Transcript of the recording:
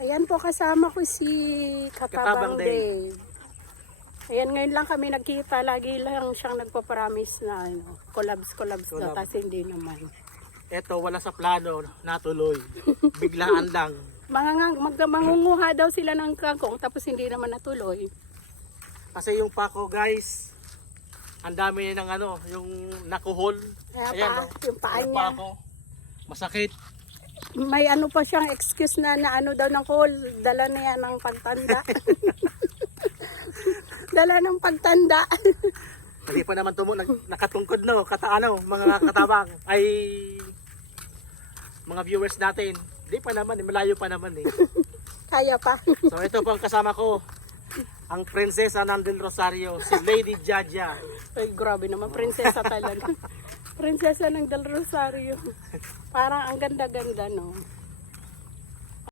Ayan po, kasama ko si Katabang Katabang Dave. Ayan, ngayon lang kami nagkita. Lagi lang siyang nagpa-promise na collabs daw, Collab. tapos hindi naman. Eto, wala sa plano, natuloy. Biglaan lang. Mangunguha daw sila ng kangkong, tapos hindi naman natuloy. Kasi yung pako guys, ang dami ng yung nakuhol. Kaya yung paa yung niya. pako. Masakit. May pa siyang excuse na daw ng call. Dala na yan ng pagtanda. Dala ng pagtanda. Hindi pa naman nakatungkod mga katabang ay mga viewers natin. Hindi pa naman, malayo pa naman eh. Kaya pa. So ito po ang kasama ko. Ang prinsesa ng Del Rosario, si Lady Jaja. Ay, grabe naman. Prinsesa talaga. Prinsesa ng Del Rosario. Parang ang ganda-ganda, no?